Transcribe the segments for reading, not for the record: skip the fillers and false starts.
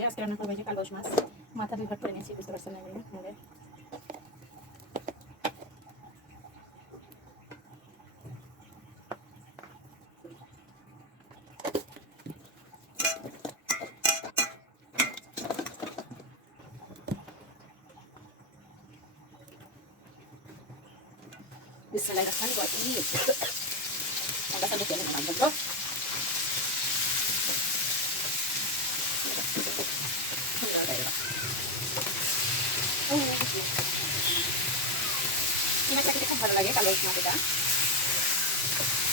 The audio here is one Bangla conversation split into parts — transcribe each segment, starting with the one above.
যে আজকে রান্না করবো যে কালবাউস মাছ, মাথা 2 ভাগ করে নিয়েছি, বুঝতে পারছেন না আমাদের। Bismillahirrahmanirrahim. Buat ini gitu. Ada satu yang mana bro? Ini macam kita kan baru lagi kalau cuma kita.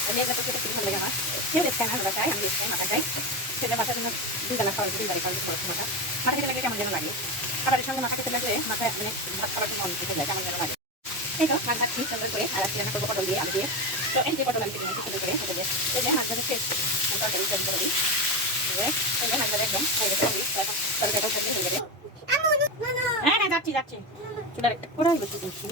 Ini kita kita pilih lagi mas. Ini udah sekarang udah saya, ini saya makan saya. Kita masak dengan dua dalam kalau dari kalau kita masak. Maka kita lagi kamu jangan lagi. Kalau di sana makan kita lagi, maka ini kalau kita mau kita lagi kamu jangan lagi. এই তো মাছ ভাজছি সুন্দর করে, আর আজকে রান্না করবো পটল দিয়ে, আলু দিয়ে। তো এই যে পটল আমি কেটে নিয়েছি সুন্দর করে পটল দিয়ে। এই যে মাছ ভাজি শেষ, তরকারি তৈরি করে দিই। এই যে মাছ ভাজা একদম হয়ে গেছে, তরকারিটাও তৈরি হয়ে যাবে। হ্যাঁ হ্যাঁ যাচ্ছি যাচ্ছি, চুলার একটা কড়াই বসিয়ে দিচ্ছি।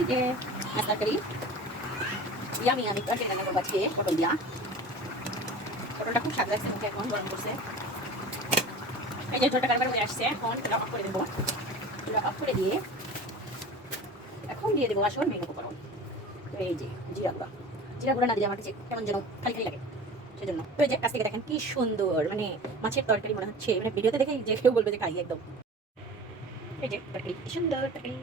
এই যে মাছ তরকারি ইয়ামি আমি তরকারি রান্না করবো আজকে পটল দিয়া। পটলটা খুব স্বাদ লাগছে মুখে, এখন গরম করছে। এই যে ঝোলটা কারবার হয়ে আসছে, এখন চুলা অফ করে দেবো। চুলা অফ করে দিয়ে এখন দিয়ে দেবো আসল মেন উপকরণ। তো এই যে জিরা গুঁড়া, জিরা গুঁড়া না দিলে আমার কাছে কেমন যেন খালি খালি লাগে, সেজন্য। তো এই যে কাছ থেকে দেখেন কি সুন্দর, মানে মাছের তরকারি মনে হচ্ছে, মানে ভিডিওতে দেখে যে কেউ বলবে যে খাই একদম। এই যে তরকারি কি সুন্দর তরকারি।